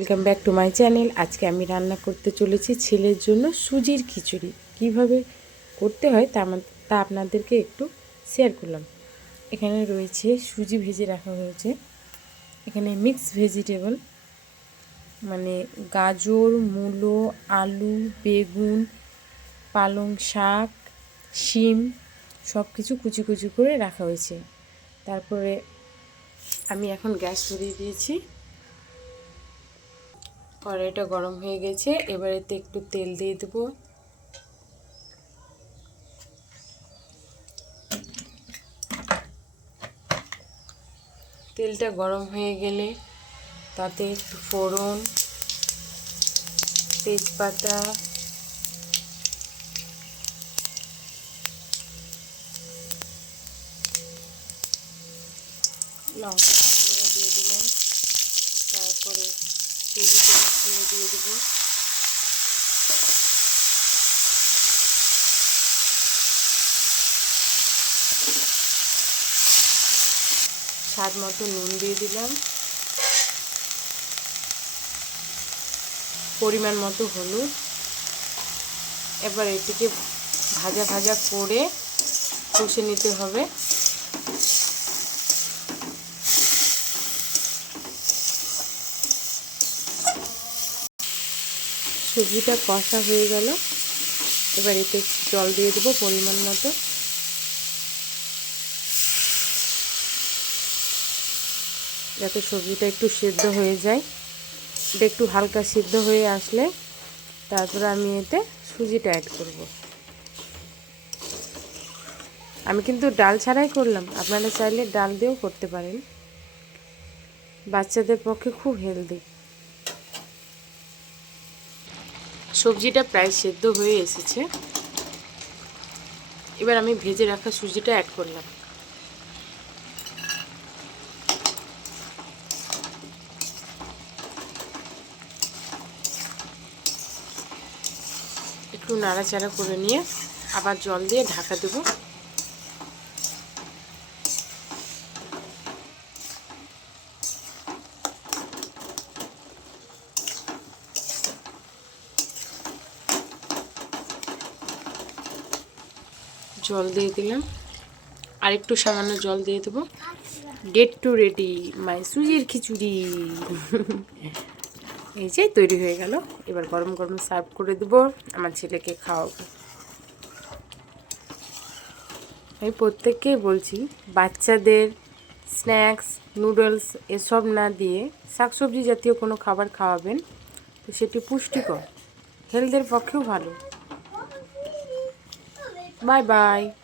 Welcome back to my channel আজকে আমি রান্না করতে চলেছি ছেলের জন্য সুজির খিচুড়ি। কীভাবে করতে হয় তা তা আপনাদেরকে একটু শেয়ার করলাম। এখানে রয়েছে সুজি ভেজে রাখা হয়েছে। এখানে মিক্স ভেজিটেবল মানে গাজর, মূলো, আলু, বেগুন, পালং শাক, শিম সব কিছু কুচি কুচি করে রাখা হয়েছে। তারপরে আমি এখন গ্যাস ধরিয়ে দিয়েছি। কড়াইটা গরম হয়ে গেছে, এবার এতে একটু তেল দিয়ে দেবো। তেলটা গরম হয়ে গেলে তাতে একটু ফোড়ন, তেজপাতা, লঙ্কা দিয়ে দিলাম। তারপরে স্বাদ মতো নুন দিয়ে দিলাম। পরিমাণ মতো হলুদ। এবার এটিকে ভাজা ভাজা করে কষে নিতে হবে। সবজিটা কষা হয়ে গেল। এবার এতে জল দিয়ে দেবো পরিমাণ মতো। যাতে সবজিটা একটু সেদ্ধ হয়ে যায়। এটা একটু হালকা সিদ্ধ হয়ে আসলে তারপরে আমি এতে সুজিটা অ্যাড করব। আমি কিন্তু ডাল ছাড়াই করলাম। আপনারা চাইলে ডাল দিয়েও করতে পারেন। বাচ্চাদের পক্ষে খুব হেলদি সবজিটা প্রায় সেদ্ধ হয়ে এসেছে। এবার আমি ভেজে রাখা সুজিটা অ্যাড করলাম। একটু নাড়াচাড়া করে নিয়ে আবার জল দিয়ে ঢাকা দেব। জল দিয়ে দিলাম। আর একটু সামান্য জল দিয়ে দেবো। গেট টু রেডি মাই সুজির খিচুড়ি। এই যে তৈরি হয়ে গেল। এবার গরম গরম সার্ভ করে দেবো আমার ছেলেকে খাওয়াবো। আমি প্রত্যেককেই বলছি, বাচ্চাদের স্ন্যাক্স নুডলস এসব না দিয়ে শাকসবজি জাতীয় কোনো খাবার খাওয়াবেন। তো সেটি পুষ্টিকর হেলথের পক্ষেও ভালো। Bye-bye.